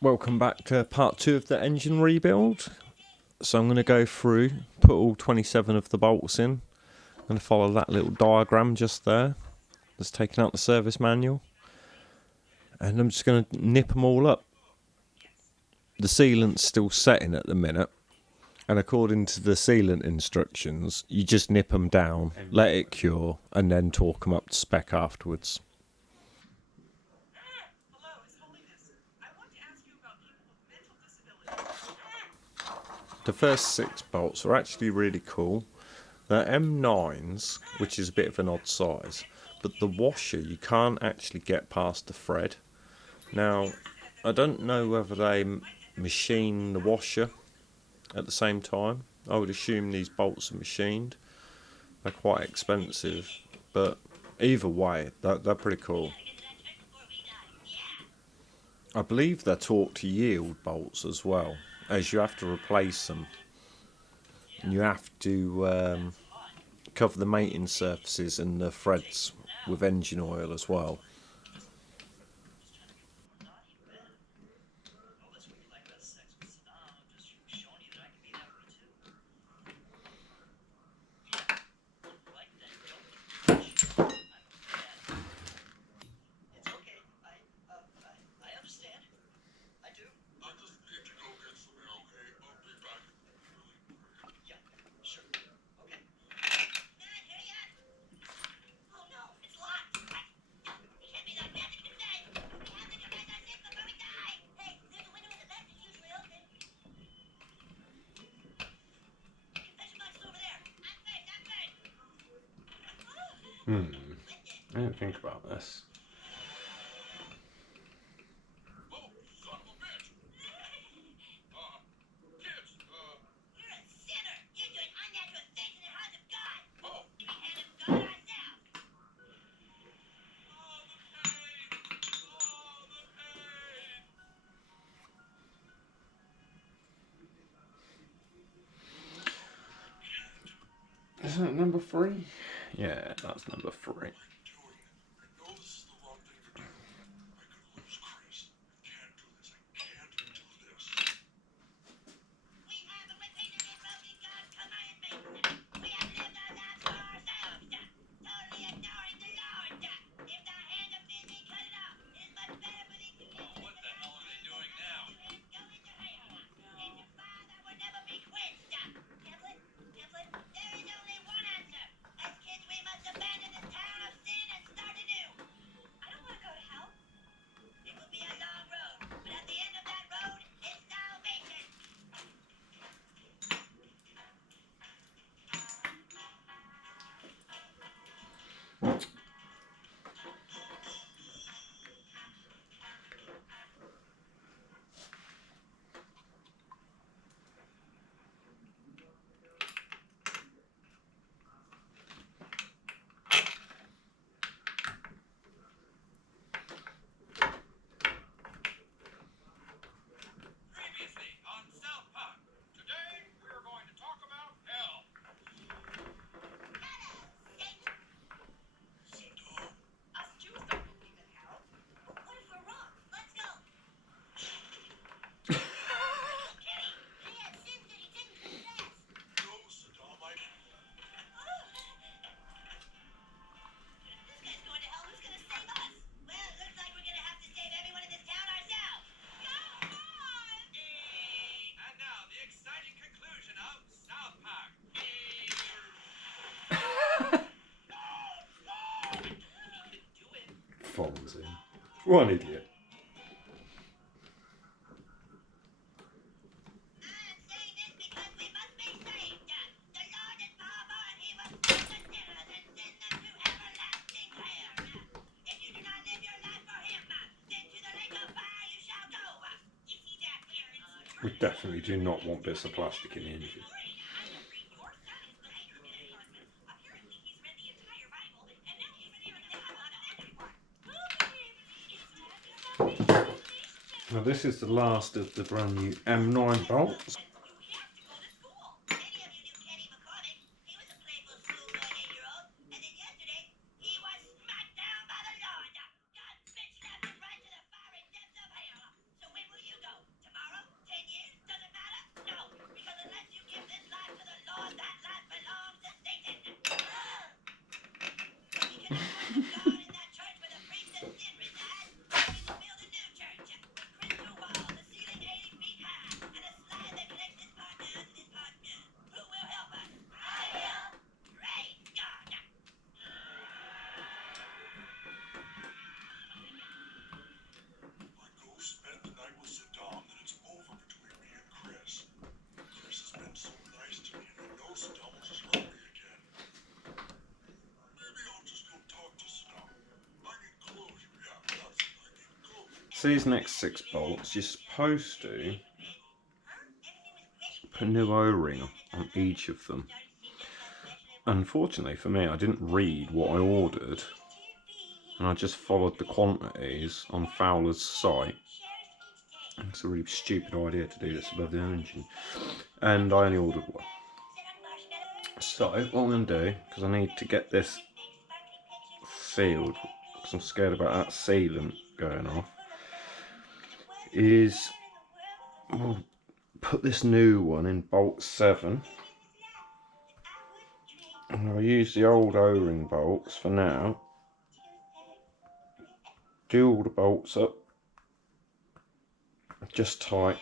Welcome back to part 2 of the engine rebuild. So I'm going to go through, put all 27 of the bolts in. I'm going to follow that little diagram just there. That's taken out the service manual. And I'm just going to nip them all up. The sealant's still setting at the minute. And according to the sealant instructions, you just nip them down, let it cure, and then torque them up to spec afterwards. The first 6 bolts are actually really cool. They're M9s, which is a bit of an odd size, but the washer you can't actually get past the thread. Now, I don't know whether they machine the washer at the same time. I would assume these bolts are machined. They're quite expensive, but either way, they're pretty cool. I believe they're torque to yield bolts as well, as you have to replace them. And you have to cover the mating surfaces and the threads with engine oil as well. I didn't think about this. Is that number 3? Yeah, that's number 3. Fonzie. What an idiot. We definitely do not want bits of plastic in the engine. Now this is the last of the brand new M9 bolts. So these next 6 bolts, you're supposed to put a new O-ring on each of them. Unfortunately for me, I didn't read what I ordered, and I just followed the quantities on Fowler's site. It's a really stupid idea to do this above the engine, and I only ordered one. So what I'm going to do, because I need to get this sealed, because I'm scared about that sealant going off, is I'll put this new one in bolt 7, and I'll use the old O-ring bolts for now, do all the bolts up just tight,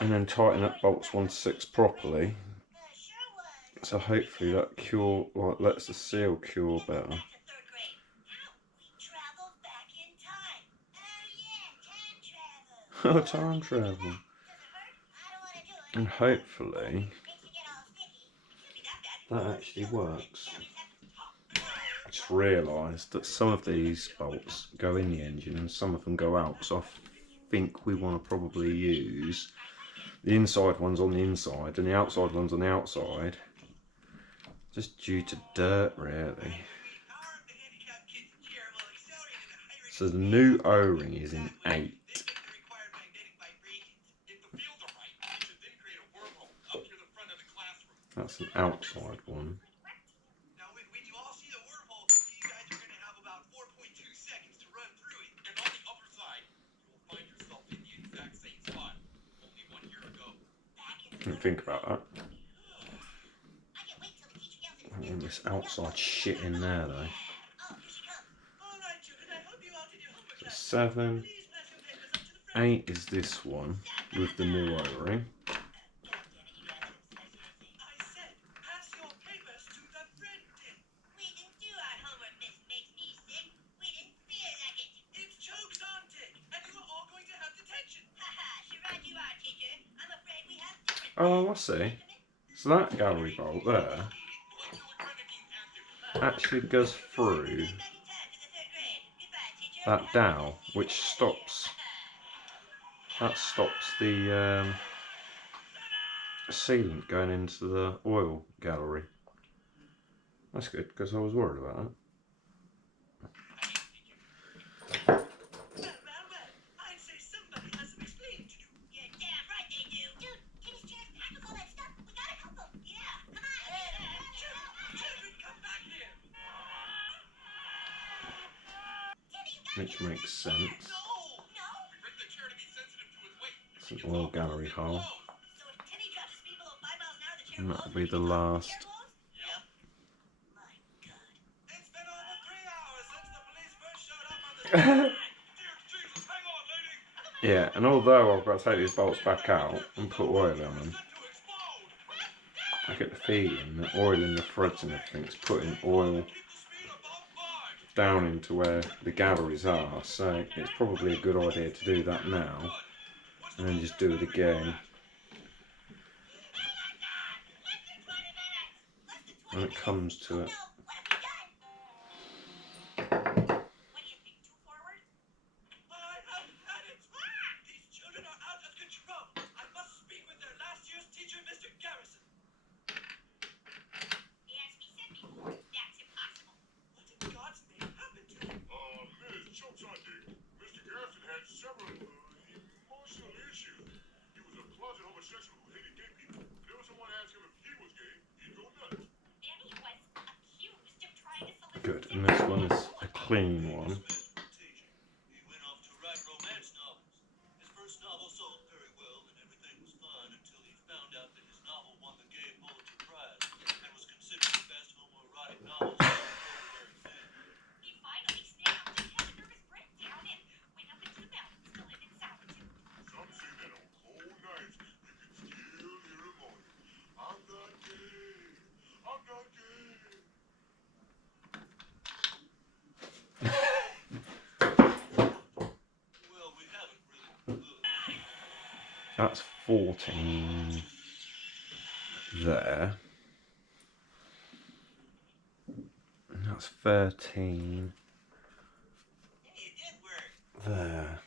and then tighten up bolts 1 to 6 properly, so hopefully that lets the seal cure better. Oh, time travel. And hopefully that actually works. I just realised that some of these bolts go in the engine and some of them go out, so I think we want to probably use the inside ones on the inside and the outside ones on the outside, just due to dirt really. So the new O-ring is in 8. That's an outside one. Now, when you all see the wormhole, you guys are going to have about 4.2 seconds to run through it. And on the upper side, you will find yourself in the exact same spot only 1 year ago. Didn't think about that. I want this outside shit in there though. So 7, 8 is this one with the new O-ring. Oh, I see. So that gallery bolt there actually goes through that dowel, which stops the sealant going into the oil gallery. That's good, because I was worried about that. Which makes sense. It's an oil gallery hole. And that'll be the last. Yeah, and although I've got to take these bolts back out and put oil in them, I get the feeling that oil in the threads and everything's putting oil down into where the galleries are, so it's probably a good idea to do that now and then just do it again when it comes to it. Good, and this one is a clean one. That's 14 there. And that's 13 Hey, it did work. there.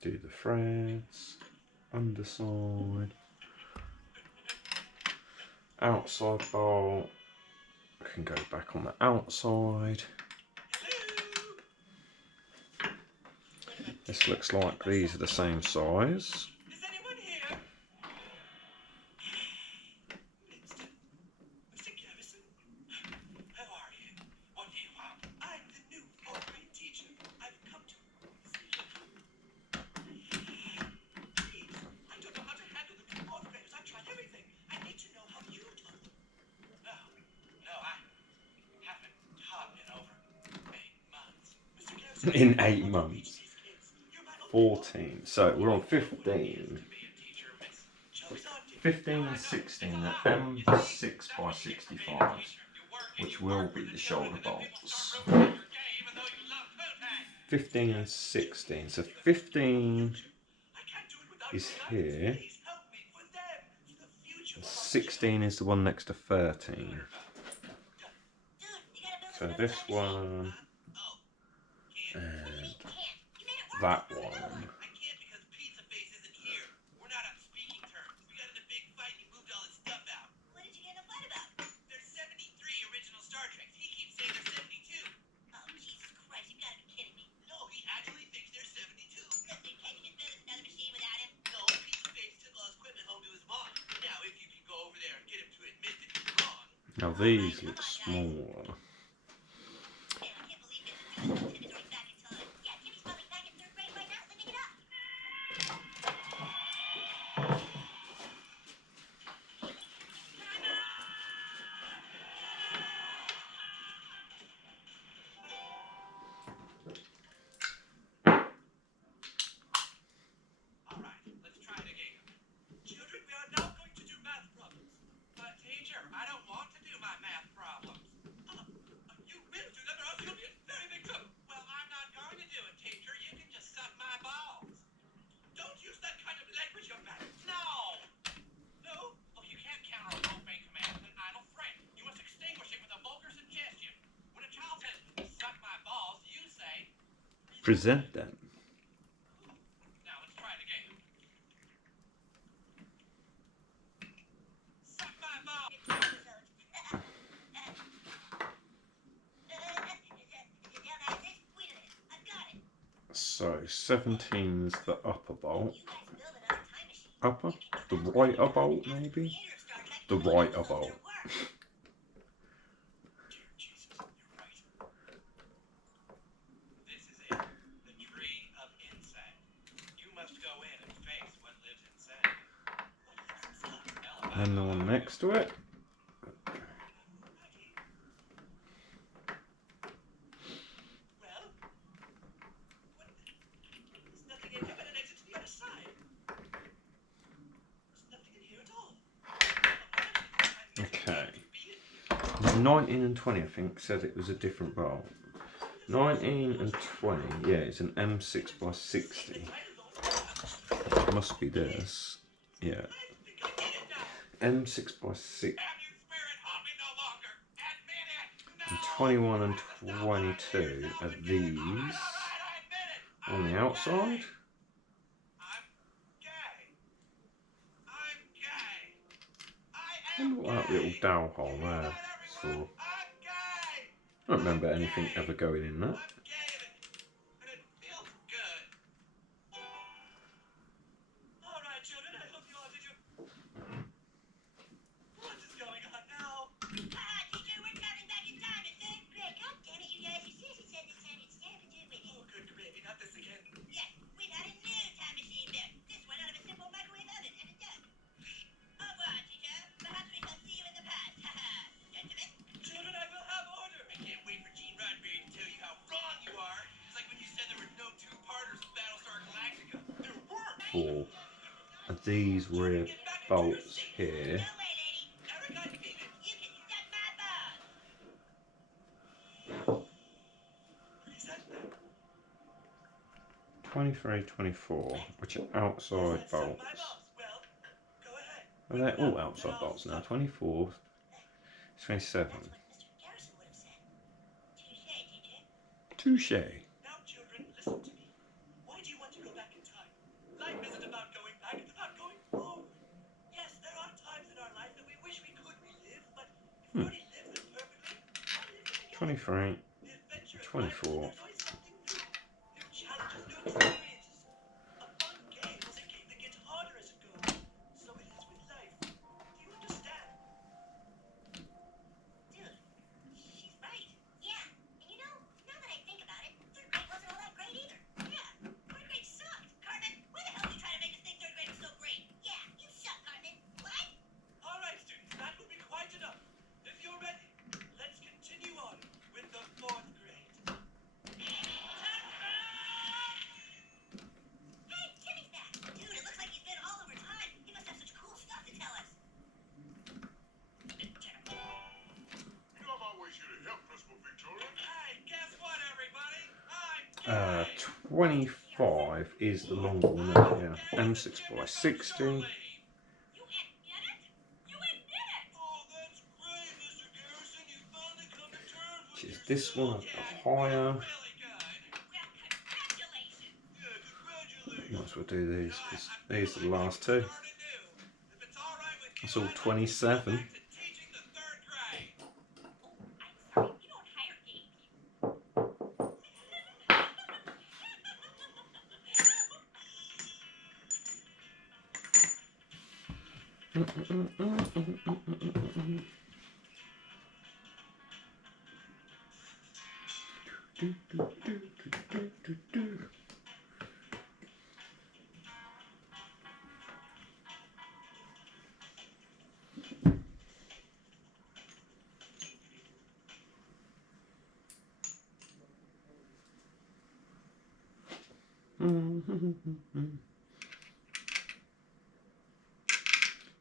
Do the threads, underside, outside bolt. I can go back on the outside. This looks like these are the same size. Is anyone here? Winston. Mr. Garrison? How are you? What do you want? I'm the new fourth-grade teacher. I've come to see you. Please, I don't know how to handle the two fourth graders. I've tried everything. I need to know how you do. No, I haven't taught in over 8 months. Mr. Garrison, In I 8 want to teach months. these kids. You're my only 14. So we're on 15. to be a teacher, Miss. Joke's on you. 15 and 16 at M6 by 65, which will be the shoulder bolts. 15 and 16. So 15 is here. 16 is the one next to 13. So this one and that one. I can't because Pizza Face isn't here. We're not on speaking terms. We got in a big fight and he moved all his stuff out. What did you get in a fight about? There's 73 original Star Treks. He keeps saying there's 72. Oh, Jesus Christ, you gotta be kidding me. No, he actually thinks there's 72. Listen, can't you just build us another machine without him? No, Pizza Face took all his equipment home to his mom. Now, if you can go over there and get him to admit that he's wrong. Now these look smaller. Alright, let's try it again. Children, we are now going to do math problems. But teacher, I don't want to do my math problems. You will do them or else you'll be in very big trouble. Well, I'm not going to do it, teacher. You can just suck my balls. Don't use that kind of language, young man. No! No? Look, you can't counter a profane command with an idle threat. You must extinguish it with a vulgar suggestion. When a child says, suck my balls, you say, Present them. now let's try it again. Suck my balls! So 17's the upper bolt. Upper? The right bolt maybe? The right bolt. Jesus, you're right. This is it. The tree of insight. You must go in and face what lives inside. And the one next to it. Well, there's nothing in here but an exit to the other side. There's nothing in here at all. Okay. 19 and 20 I think said it was a different bolt. 19 and 20, yeah, it's an M6 by 60. It must be this. Yeah. M6 by 6. And 21 and 22 are these on the outside. I wonder what that little dowel hole there is for. I don't remember anything ever going in that. Alright, children, I hope you all did your... What is going on now? Teacher, we're coming back in time, is it? Greg, God damn it, you guys. You seriously said this time you'd stab it with it. Oh, good gravy, not this again. Yes, we've had a new time machine built. This one out of a simple microwave oven and a duck. Au revoir, teacher. Perhaps we shall see you in the past. Gentlemen. Children, I will have order. I can't wait for Gene Roddenberry to tell you how wrong you are. It's like when you said there were no two-parters of Battlestar Galactica. There were. For these rear bolts here. 23, 24, which are outside That's my bolts. Well, go ahead. And they're all outside bolts now. 24, 27. That's what Mr. Garrison would have said. Touche, TJ. Touche. Now, children, listen to me. Why do you want to go back in time? Life isn't about going back, it's about going forward. Yes, there are times in our life that we wish we could relive, but if we already lived them perfectly, why live them again? 23, The adventure of 24. life is there's always something new. New challenges, new experiences. A fun game is a game that gets harder as it goes. So it is with life. Do you understand? Dude, she's right. Yeah, and you know, now that I think about it, third grade wasn't all that great either. Yeah, third grade sucked. Cartman, why the hell are you trying to make us think third grade was so great? Yeah, you suck, Cartman. What? All right, students, that will be quite enough. If you're ready, let's continue on with the fourth grade. Hey, Timmy's back. Dude, it looks like he's been all over time. He must have such cool stuff to tell us. You know I'm always here to help, Principal Victoria. Hey, guess what, everybody? I'm 25 is the longer one, isn't it? Yeah. M6 by 60. You admit it? You admit it! Oh, that's great, Mr. Garrison. You finally come to terms with Which is yourself. this one at Yeah, the higher. really good. Well, congratulations. Yeah, congratulations. Might as well do these because these are the last two. Start anew. If it's all right with you, That's all I'd like to 27. go back to teaching the third grade. Oh, I'm sorry. We don't hire gay people.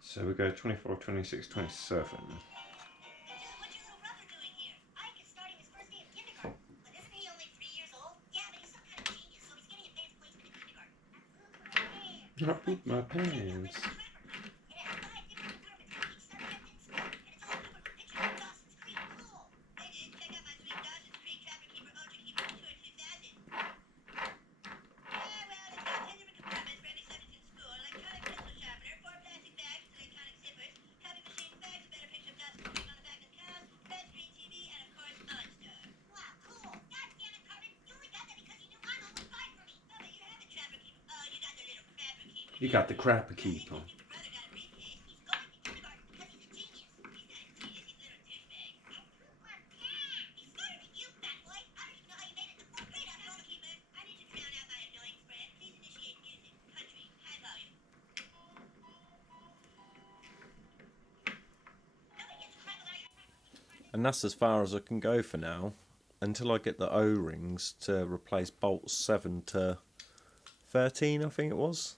So we go 24, 26, 27. Dude, what's your little brother doing here? Ike is starting his first day of kindergarten. But isn't he only 3 years old? Yeah, but he's some kind of genius, so he's getting advanced placement in kindergarten. I pooped my pants. It has 5 different departments for each subject in school, and it's all covered with pictures of Dawson's Creek. Cool. Hey, dude, check out my sweet Dawson's Creek Trapper Keeper Ultra Keeper Tour 2000. Yeah, well, it's got 10 different compartments for every subject in school. Electronic pencil sharpener, 4 plastic bags, electronic zippers, copy machine bags, a better picture of Dawson's Creek on the back of the cows, red screen TV, and of course, Monster. Wow, cool. God damn it, Cartman. You only got that because you knew Arnold would buy for me. Oh, but you have the Trapper Keeper. Oh, you got the little Crapper Keeper. You got the crapper keeper. Your brother got a briefcase. He's going to kindergarten because he's a genius. He's not a genius, he's a little douchebag. I poop my pants. He's smarter than you, fat boy. I don't even know how you made it to 4th grade on your own, keeper. I need to drown out my annoying friend. Please initiate music. Country. High volume. Nobody gets crackled out your... And that's as far as I can go for now, until I get the O-rings to replace bolts 7 to 13, I think it was,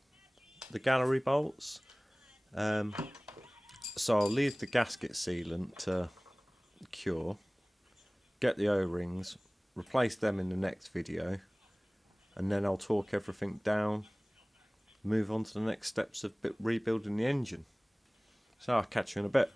the gallery bolts. So I'll leave the gasket sealant to cure, get the O-rings, replace them in the next video, and then I'll torque everything down, move on to the next steps of rebuilding the engine. So I'll catch you in a bit.